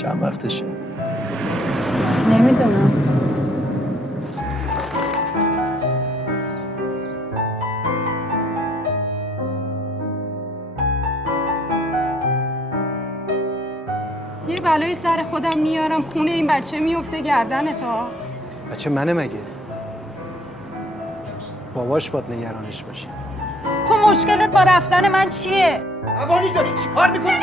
چند وقتشه؟ نمیدونم. یه بلایی سر خودم میارم، خونه این بچه میفته گردنت ها. بچه منه مگه؟ باباش باید نگرانش باشه. تو مشکلت با رفتن من چیه؟ اوانی داری چی کار میکنی؟